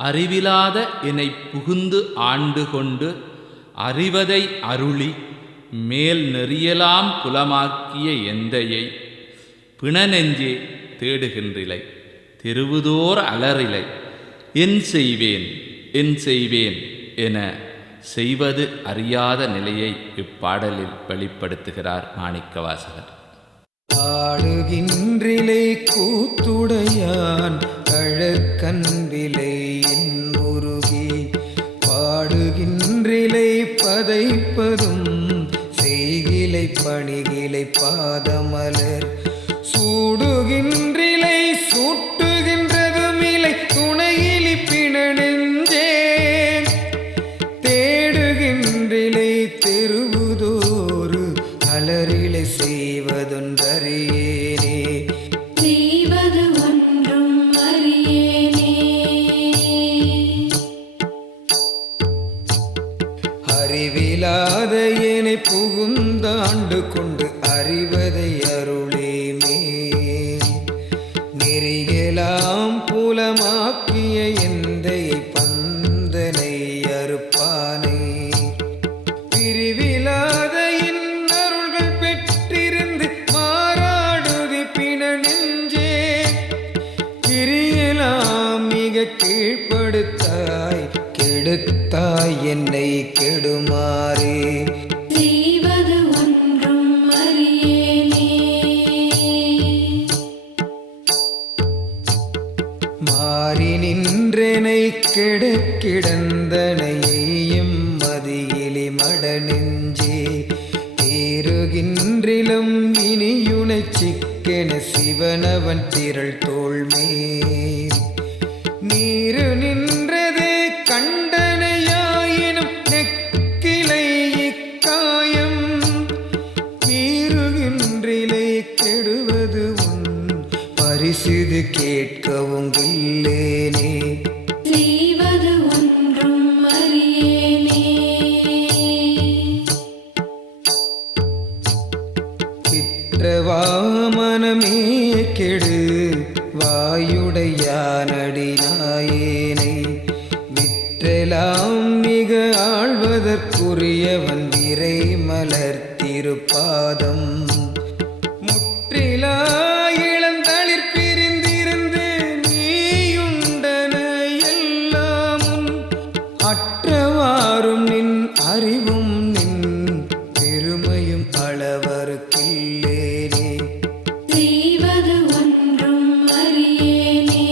அறிவிலாத என்னை புகுந்து ஆண்டு கொண்டு அறிவதை அருளி மேல் நெறியலாம் புலமாக்கிய எந்தையை பிணநெஞ்சே தேடுகின்றிலை திருவுதோர் அலறிலை என் செய்வேன் என செய்வது அறியாத நிலையை இப்பாடலில் வெளிப்படுத்துகிறார் மாணிக்கவாசகர். ஆடுகின்றிலை கூத்துடையான் கழற்கன்றிலை என் உருகி பாடுகின்றிலை பதைப்பதும் செய்கிலை பணிகிலை பாதமலர் சூடுகின்றிலை சூட்டுகின்றதும் இலை துணையிலி பிணநெஞ்சே தேடுகின்றிலை தெருவுதோறு அலறிலை செய்வதொன்றறியேனே செய்வது ஒன்றும் அறியேனே. அறிவிலாத என்னை புகுந்தாண்டு கொண்டு அறிவதை அருளேமே நெறியலாம் புலமாக்கிய எந்தையை பந்தனை அறுப்பானே பிரிவிலாத இன்னருள்கள் பெற்றிருந்து மாறாடுதி பிணநெஞ்சே கிரியலாம் மிக கீழ்ப்படுத்தாய் கெடுத்தாய் என்னை கெடுமாறே செய்வது ஒன்றும் அறியேனே. மாறி நின்றனை கிடந்தனையையும் மதியிலி மடநெஞ்சே தேறுகின்றிலும் இனியுனை சிக்கென சிவனவன் திரள் தோள்மேல் நீரு நின்றது கண்டனையாயினும் நெக்கிலை இக்காயம் கீறுகின்றிலை கெடுவது உன் பரிசிது கேட்கவும் இல்லேனே செய்வது ஒன்றும் அறியேனே. கிற்றவாமனமே கெடு வாயுடையானடி நாயேனை விற்றலாம் மிக ஆழ்வதற்குரியவன் விரை மலர்த்திருப்பாதம் முற்றிலா இளந்தளிர் பிரிந்திருந்து நீயுண்டன எல்லாமும் அற்றவாறும் நின் அறிவும் நின் பெருமையும் அளவருக்கில்லேனே செய்வது ஒன்றும் அறியேனே.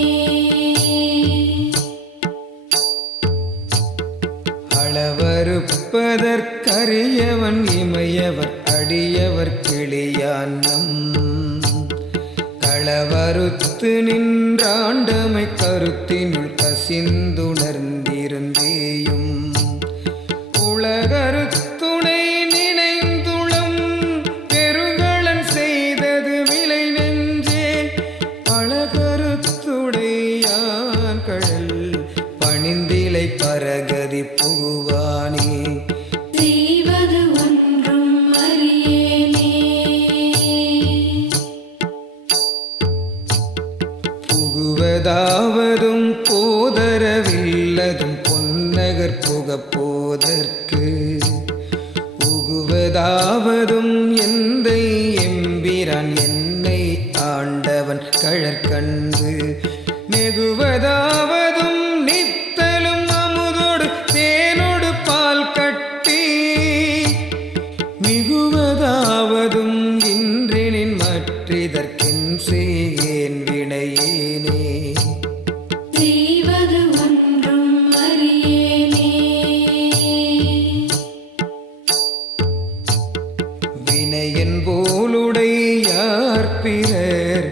அளவறுப்பதற்கரியவன் இமையவர் அடியவர் கிளியான்னம் களவறுத்து நின்றாண்டமை கருத்தினுள் கசிந்துணர்ந்திருந்தேயும் உலகருத்துணை நினைந்துளம் பெருகளன் செய்தது விலை நெஞ்சே அழகருத்துடையான் கழல் பணிந்திலை பரகதி புகுவானே செய்வது ஒன்றும் அறியேனே. புகுவதாவதும் போதரவில்லதும் பொன்னகர் புகப்போதற்கு புகுவதாவதும் எந்தை எம்பிரான் என்னை ஆண்டவன் கழற்கண்டு நெகுவதாவதும் நித்தலும் அமுதோடு தேனோடு பால் கட்டி மிகுவதாவதும் இன்றெனின் மற்றிதற்கென் செய்கேன் வினையேனே செய்வது ஒன்றும் அறியேனே. வினையன் போலுடையார் பிறர்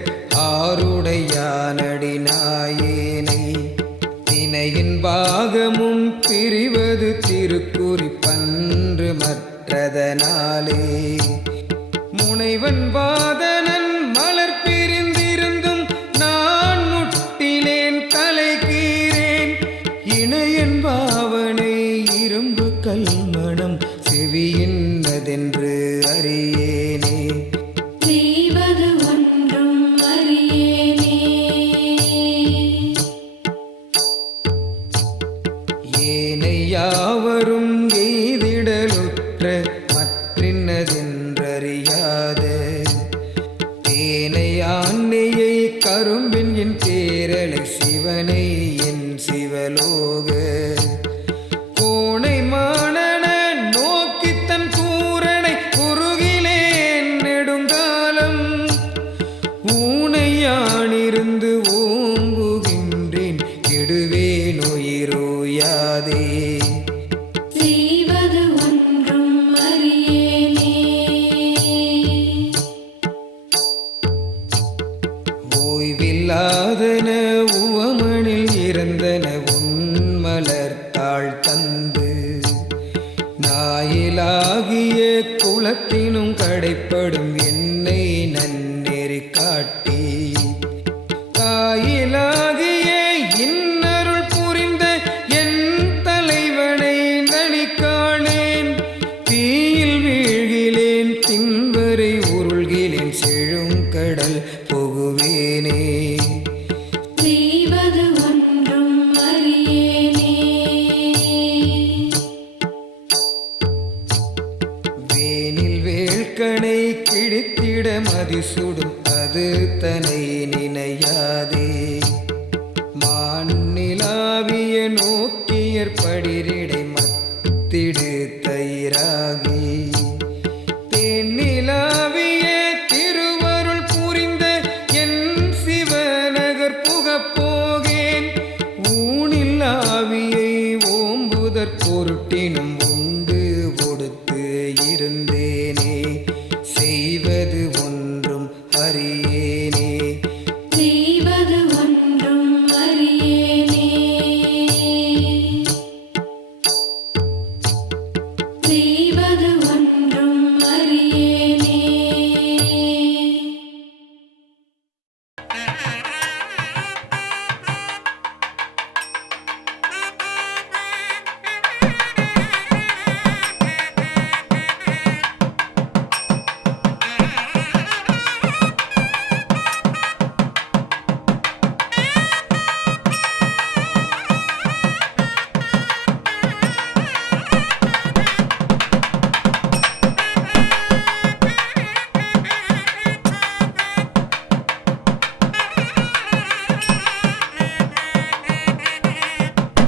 ஆருடையானடி நாயேனை தினையின் பாகமும் பிரிவது திருக்குறிப்பன்று மற்றதனாலே முனைவன் வாதனன் மலர் பிரிந்திருந்தும் நான் முட்டிலேன் கலைகீரேன் இணையன் பாவனை இரும்பு கல்மணம் செவியின்னதென்று அறியேனே செய்வது ஒன்றும் அறியேனே. ஏனை யாவரும் எய்திடலுற்ற மற்றின்னதென்றறியாத தேனை ஆண்மையை கரும்பின் என் பேரலை சிவனை என் சிவலோக கோணை மாணன நோக்கி தன் பூரணை குறுகிலேன் நெடுங்காலம் ஊனையானிருந்து ஓம்புகின்றேன் கெடுவேன் உயிரோயாதே செய்வது ஒன்றும் அறியேனே. ஓய்வில்லாதன உவமனில் இறந்தன உன்மலர்த்தாள் தந்து நாயிலாகிய குலத்தினும் கடைப்படும் என்னை நன்னெறி காட்டி தாயிலாகிய இன்னருள் புரிந்த என் தலைவனை நனிக்காணேன் தீயில் வீழ்கிலேன் தின்வரை உருள்கிலேன் செழுங்கடல் புகுவேனே செய்வது ஒன்றும் அறியேனே. வேனில் வேள்கணை கிழித்திட மதிசுடும் அது தனை நினையாதே மாநிலாவிய நோக்கியற் படிரிடை மத்திடு தயிராகி தேனிலாவிய திருவருள் புரிந்த என் சிவநகர் புகப்போகேன் ஊனில்லாவியை ஓம்புதற் பொருட்டினும்